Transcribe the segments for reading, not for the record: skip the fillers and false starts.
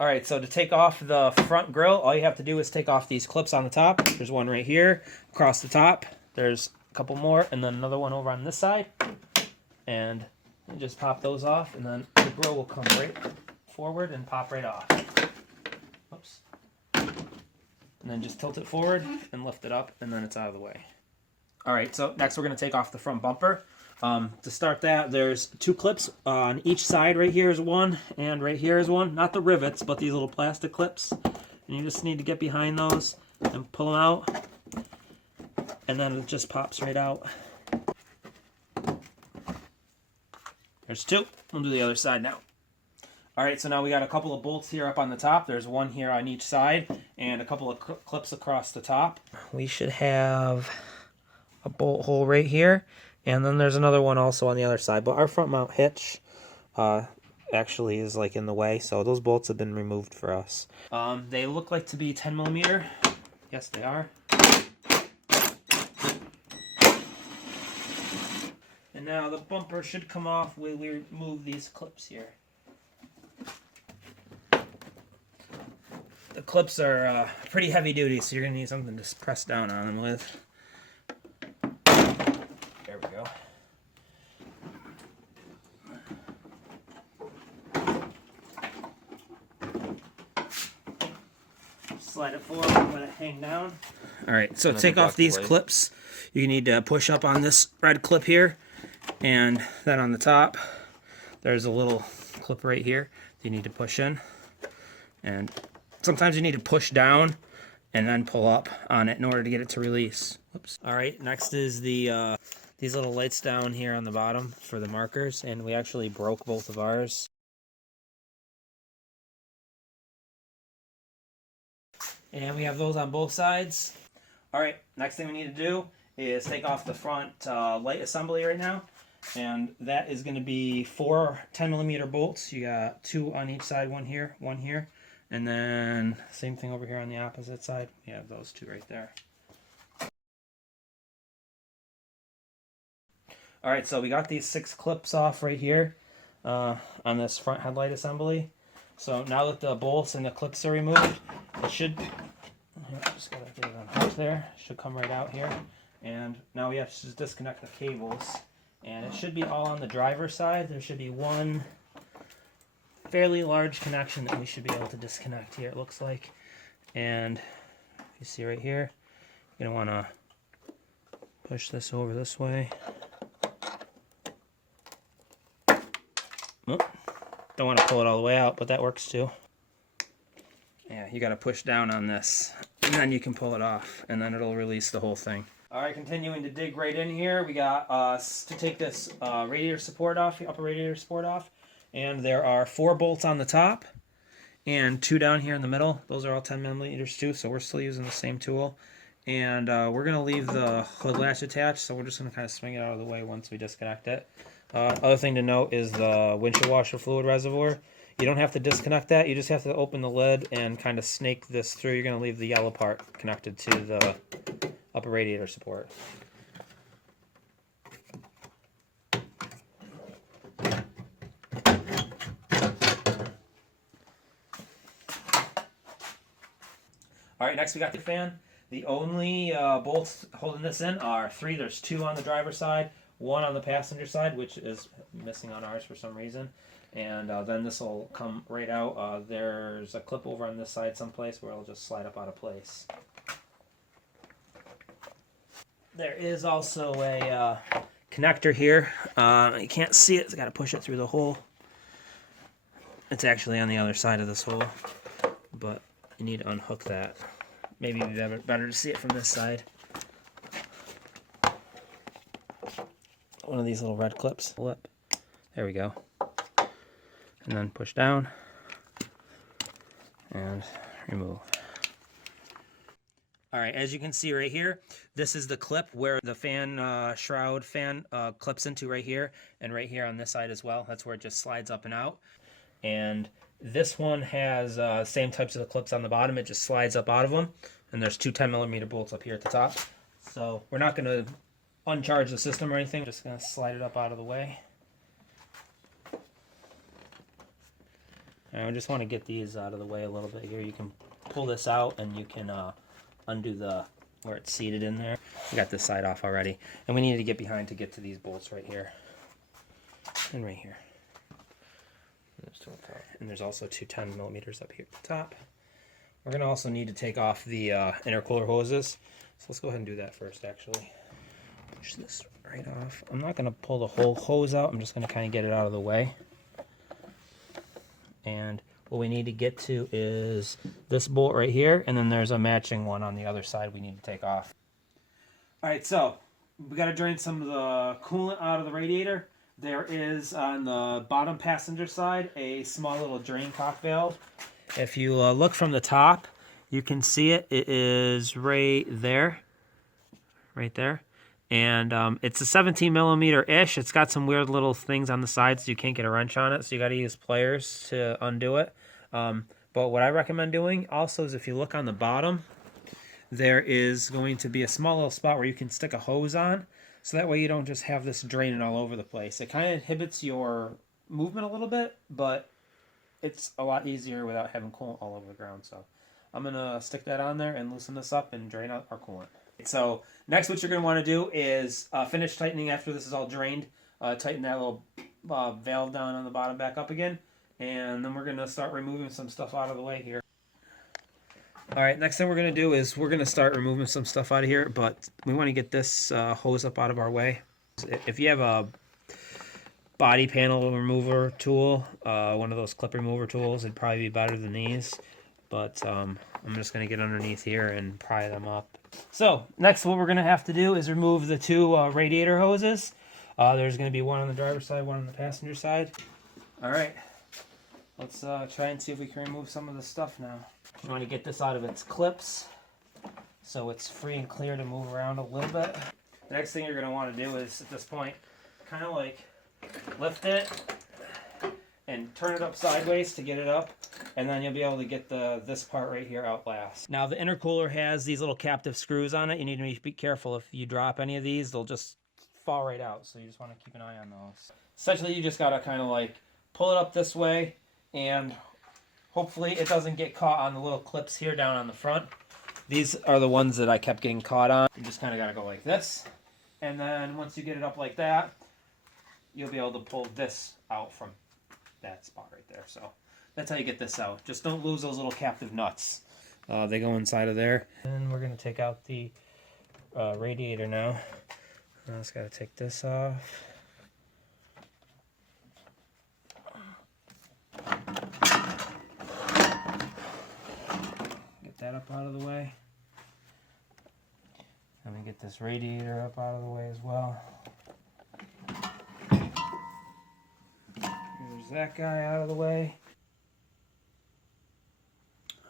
All right, so to take off the front grill, all you have to do is take off these clips on the top. There's one right here across the top. There's a couple more, and then another one over on this side. And you just pop those off, and then the grill will come right forward and pop right off. Oops. And then just tilt it forward and lift it up, and then it's out of the way. All right, so next we're going to take off the front bumper. To start that, there's two clips on each side. Right here is one, and right here is one. Not the rivets, but these little plastic clips. And you just need to get behind those and pull them out. And then it just pops right out. There's two. We'll do the other side now. All right, so now we got a couple of bolts here up on the top. There's one here on each side and a couple of clips across the top. We should have a bolt hole right here, and then there's another one also on the other side. But our front mount hitch actually is like in the way, so those bolts have been removed for us. They look like to be 10 millimeter. Yes, they are. And now the bumper should come off when we remove these clips here. The clips are pretty heavy duty, so you're going to need something to press down on them with. There we go. Slide it forward and let it hang down. Alright, so to take off these clips, you need to push up on this red clip here, and then on the top, there's a little clip right here that you need to push in. And sometimes you need to push down and then pull up on it in order to get it to release. Oops. All right, next is the these little lights down here on the bottom for the markers, and we actually broke both of ours. And we have those on both sides. All right, next thing we need to do is take off the front light assembly right now. And that is going to be 4 10mm bolts. You got 2 on each side, one here, and then same thing over here on the opposite side. We have those 2 right there. All right, so we got these 6 clips off right here on this front headlight assembly. So now that the bolts and the clips are removed, it should, just gotta get it unhooked there, it should come right out here. And now we have to just disconnect the cables. And it should be all on the driver's side. There should be one fairly large connection that we should be able to disconnect here, it looks like. And if you see right here, you're going to want to push this over this way. Oh, don't want to pull it all the way out, but that works too. Yeah, you got to push down on this, and then you can pull it off, and then it'll release the whole thing. All right, continuing to dig right in here, we got to take this radiator support off, the upper radiator support off, and there are 4 bolts on the top and 2 down here in the middle. Those are all 10mm too, so we're still using the same tool. And we're going to leave the hood latch attached, so we're just going to kind of swing it out of the way once we disconnect it. Other thing to note is the windshield washer fluid reservoir. You don't have to disconnect that, you just have to open the lid and kind of snake this through. You're going to leave the yellow part connected to the upper radiator support. All right, next we got the fan. The only bolts holding this in are 3. There's 2 on the driver's side, 1 on the passenger side, which is missing on ours for some reason. And then this will come right out. There's a clip over on this side someplace where it'll just slide up out of place. There is also a connector here. You can't see it, so I got to push it through the hole. It's actually on the other side of this hole, but you need to unhook that. Maybe it'd be better to see it from this side. One of these little red clips. Flip. There we go. And then push down and remove. All right, as you can see right here, this is the clip where the fan shroud fan clips into right here, and right here on this side as well. That's where it just slides up and out. And this one has same types of clips on the bottom. It just slides up out of them, and there's 2 10mm bolts up here at the top. So we're not going to uncharge the system or anything. Just going to slide it up out of the way. I just want to get these out of the way a little bit here. You can pull this out and you can undo the where it's seated in there. We got this side off already. And we need to get behind to get to these bolts right here. And right here. And there's also two 10 millimeters up here at the top. We're going to also need to take off the intercooler hoses. So let's go ahead and do that first, actually. Push this right off. I'm not going to pull the whole hose out. I'm just going to kind of get it out of the way. And what we need to get to is this bolt right here, and then there's a matching one on the other side we need to take off. All right, so we got to drain some of the coolant out of the radiator. There is on the bottom passenger side a small little drain cock valve. If you look from the top, you can see it. It is right there. And it's a 17 millimeter-ish. It's got some weird little things on the sides so you can't get a wrench on it, so you got to use pliers to undo it. But what I recommend doing also is if you look on the bottom, there is going to be a small little spot where you can stick a hose on, so that way you don't just have this draining all over the place. It kind of inhibits your movement a little bit, but it's a lot easier without having coolant all over the ground. So I'm going to stick that on there and loosen this up and drain out our coolant. So next what you're going to want to do is finish tightening after this is all drained. Tighten that little valve down on the bottom back up again. And then we're going to start removing some stuff out of the way here. Alright, next thing we're going to do is we're going to start removing some stuff out of here. But we want to get this hose up out of our way. If you have a body panel remover tool, one of those clip remover tools, it'd probably be better than these. But I'm just going to get underneath here and pry them up. So next what we're going to have to do is remove the two radiator hoses. There's going to be one on the driver's side, one on the passenger side. Alright, let's try and see if we can remove some of the stuff now. You want to get this out of its clips so it's free and clear to move around a little bit. The next thing you're going to want to do is at this point kind of like lift it and turn it up sideways to get it up, and then you'll be able to get this part right here out last. Now the intercooler has these little captive screws on it. You need to be careful. If you drop any of these, they'll just fall right out, so you just want to keep an eye on those. Essentially you just got to kind of like pull it up this way, and hopefully it doesn't get caught on the little clips here down on the front. These are the ones that I kept getting caught on. You just kind of got to go like this, and then once you get it up like that, you'll be able to pull this out from that spot right there. So that's how you get this out. Just don't lose those little captive nuts. They go inside of there. And we're going to take out the radiator now. I just got to take this off. Get that up out of the way. Let me get this radiator up out of the way as well. There's that guy out of the way.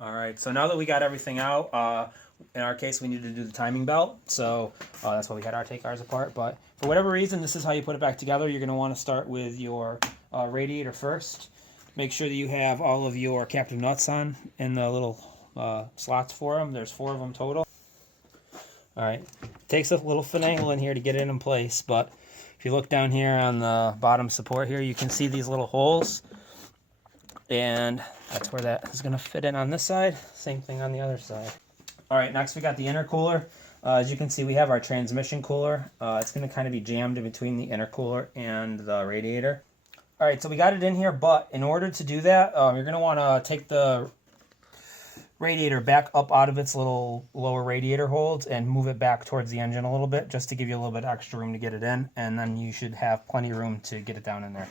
Alright, so now that we got everything out, in our case we needed to do the timing belt, so that's why we had our take ours apart. But for whatever reason, this is how you put it back together. You're going to want to start with your radiator first. Make sure that you have all of your captive nuts on in the little slots for them. There's 4 of them total. Alright, takes a little finagling here to get it in place, but if you look down here on the bottom support here, you can see these little holes, and that's where that is going to fit in on this side. Same thing on the other side. Alright, next we got the intercooler. As you can see, we have our transmission cooler. It's going to kind of be jammed in between the intercooler and the radiator. Alright, so we got it in here, but in order to do that, you're going to want to take the radiator back up out of its little lower radiator holds and move it back towards the engine a little bit, just to give you a little bit extra room to get it in, and then you should have plenty of room to get it down in there.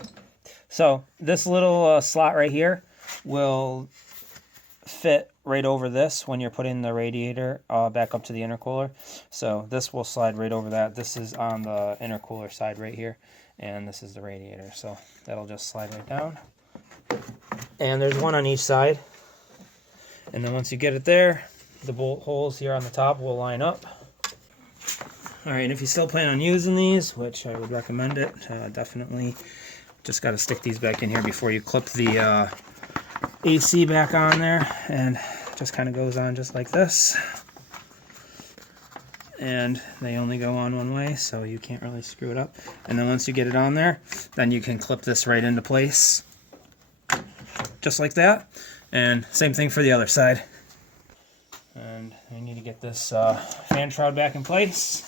So this little slot right here will fit right over this when you're putting the radiator back up to the intercooler. So this will slide right over that. This is on the intercooler side right here, and this is the radiator, so that'll just slide right down. And there's one on each side. And then once you get it there, the bolt holes here on the top will line up. Alright, and if you still plan on using these, which I would recommend it, definitely just got to stick these back in here before you clip the AC back on there, and it just kind of goes on just like this. And they only go on one way, so you can't really screw it up. And then once you get it on there, then you can clip this right into place. just like that. And same thing for the other side. And I need to get this fan shroud back in place.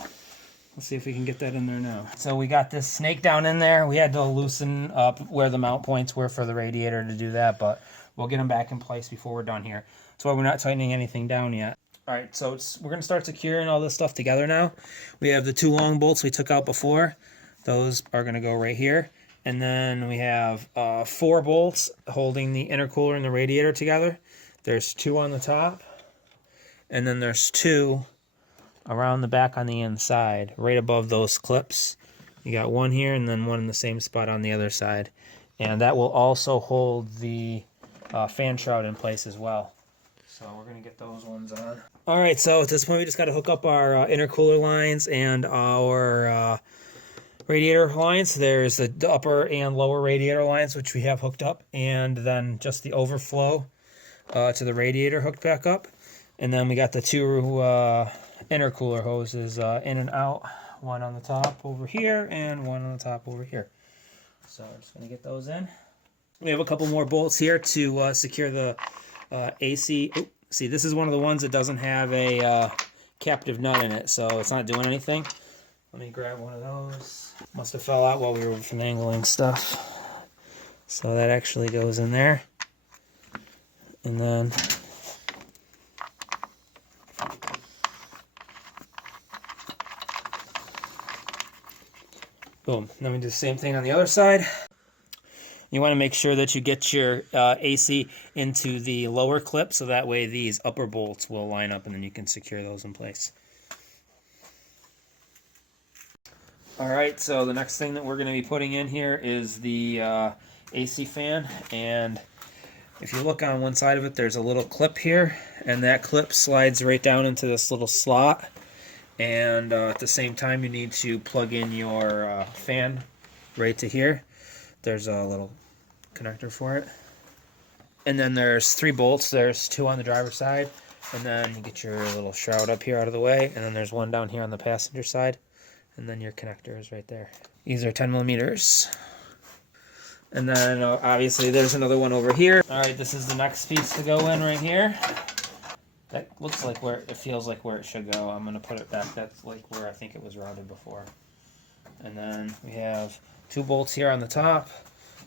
Let's see if we can get that in there now. So we got this snake down in there. We had to loosen up where the mount points were for the radiator to do that, but we'll get them back in place before we're done here. That's why we're not tightening anything down yet. All right, so we're going to start securing all this stuff together now. We have the 2 long bolts we took out before. Those are going to go right here. And then we have 4 bolts holding the intercooler and the radiator together. There's 2 on the top. And then there's 2 around the back on the inside, right above those clips. You got 1 here and then 1 in the same spot on the other side. And that will also hold the fan shroud in place as well. So we're going to get those ones on. All right, so at this point we just got to hook up our intercooler lines and our radiator lines. There's the upper and lower radiator lines, which we have hooked up, and then just the overflow to the radiator hooked back up. And then we got the 2 intercooler hoses in and out, 1 on the top over here and 1 on the top over here. So I'm just going to get those in. We have a couple more bolts here to secure the AC. Oops, see, this is one of the ones that doesn't have a captive nut in it, so it's not doing anything. Let me grab one of those. Must have fell out while we were finagling stuff. So that actually goes in there. And then boom. Then we do the same thing on the other side. You want to make sure that you get your AC into the lower clip, so that way these upper bolts will line up and then you can secure those in place. Alright, so the next thing that we're going to be putting in here is the AC fan. And if you look on one side of it, there's a little clip here, and that clip slides right down into this little slot. And at the same time, you need to plug in your fan right to here. There's a little connector for it. And then there's 3 bolts. There's 2 on the driver's side. And then you get your little shroud up here out of the way. And then there's 1 down here on the passenger side. And then your connector is right there. These are 10 millimeters. And then obviously there's another one over here. All right, this is the next piece to go in right here. That looks like where it feels like where it should go. I'm gonna put it back. That's like where I think it was routed before. And then we have 2 bolts here on the top,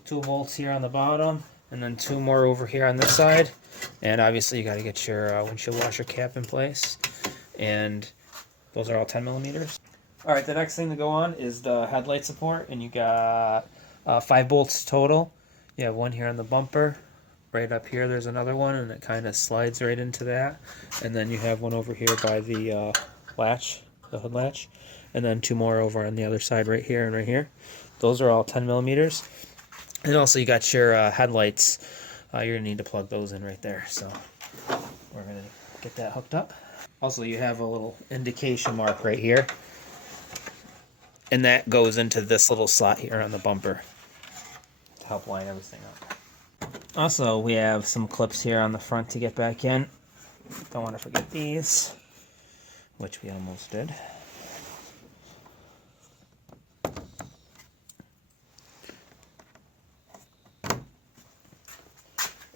2 bolts here on the bottom, and then 2 more over here on this side. And obviously you got to get your windshield washer cap in place. And those are all 10 millimeters. All right, the next thing to go on is the headlight support, and you got 5 bolts total. You have 1 here on the bumper. Right up here there's another one, and it kind of slides right into that. And then you have 1 over here by the latch, the hood latch. And then 2 more over on the other side right here and right here. Those are all 10 millimeters. And also you got your headlights. You're going to need to plug those in right there. So we're going to get that hooked up. Also you have a little indication mark right here. And that goes into this little slot here on the bumper to help line everything up. Also, we have some clips here on the front to get back in. Don't want to forget these, which we almost did.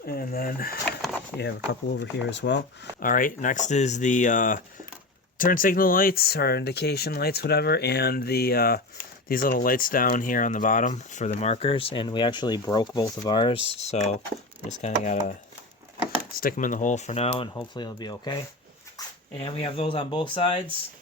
And then we have a couple over here as well. All right, next is the turn signal lights or indication lights, whatever, and the these little lights down here on the bottom for the markers. And we actually broke both of ours, so just kind of gotta stick them in the hole for now, and hopefully it'll be okay. And we have those on both sides.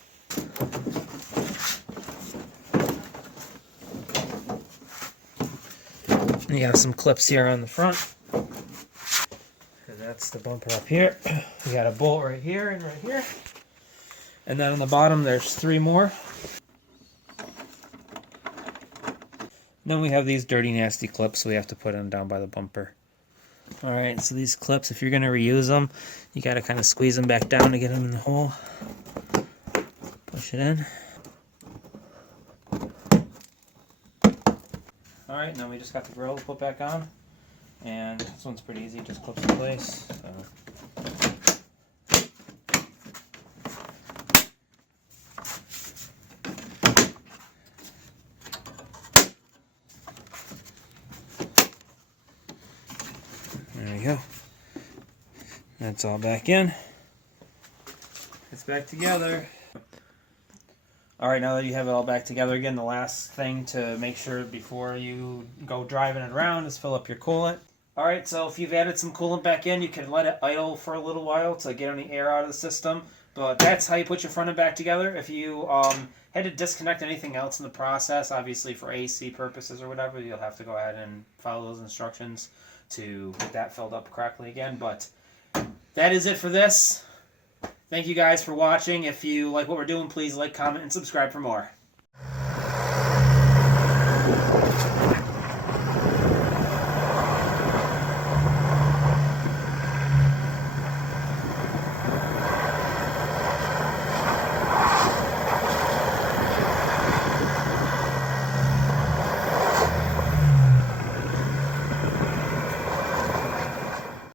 And you have some clips here on the front. And that's the bumper up here. We got a bolt right here and right here. And then on the bottom there's 3 more. Then we have these dirty nasty clips we have to put in down by the bumper. Alright, so these clips, if you're going to reuse them, you got to kind of squeeze them back down to get them in the hole. Push it in. Alright, now we just got the grill to put back on. And this one's pretty easy, just clips in place. So. you go. That's all back in. It's back together. Alright, now that you have it all back together again, the last thing to make sure before you go driving it around is fill up your coolant. Alright, so if you've added some coolant back in, you can let it idle for a little while to get any air out of the system. But that's how you put your front end back together. If you had to disconnect anything else in the process, obviously for AC purposes or whatever, you'll have to go ahead and follow those instructions to get that filled up correctly again. But that is it for this. Thank you guys for watching. If you like what we're doing, please like, comment, and subscribe for more.